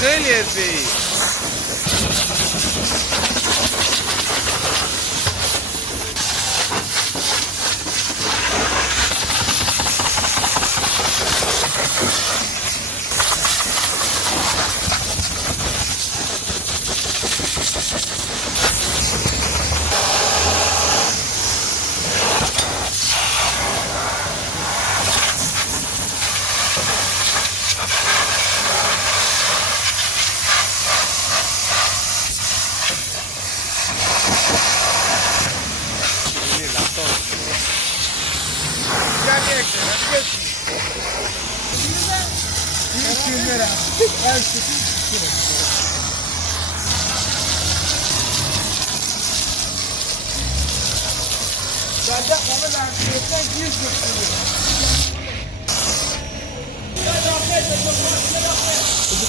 خیلی حرفه‌ای.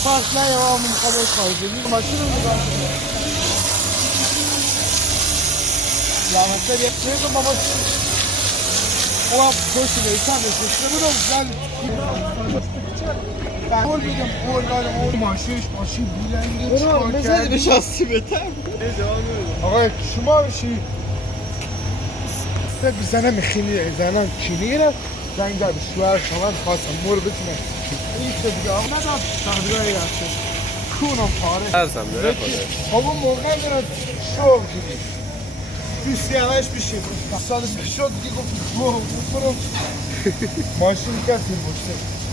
Fark ne ya bu kadar kaydediyor. Maşını mı var? Ya mesela yapıyor ama o koşuyor sen de işte bunu ben قول میگم قول دارم ماشین بیلنگی چیکار بزنی به شاسی بتم آقا شما بشی بزنه میخینی زنان چینی گرفت زنگ در شوهر شما خواستم مور بتونه این دیگه آقا نداد تحبیرهای رفته کونم پاره درسم داره خدا. بابا موقع میره شوق دیدی دوستی همش بشیم سال پیش شد دیگه گفت برو ماشین کسی باشته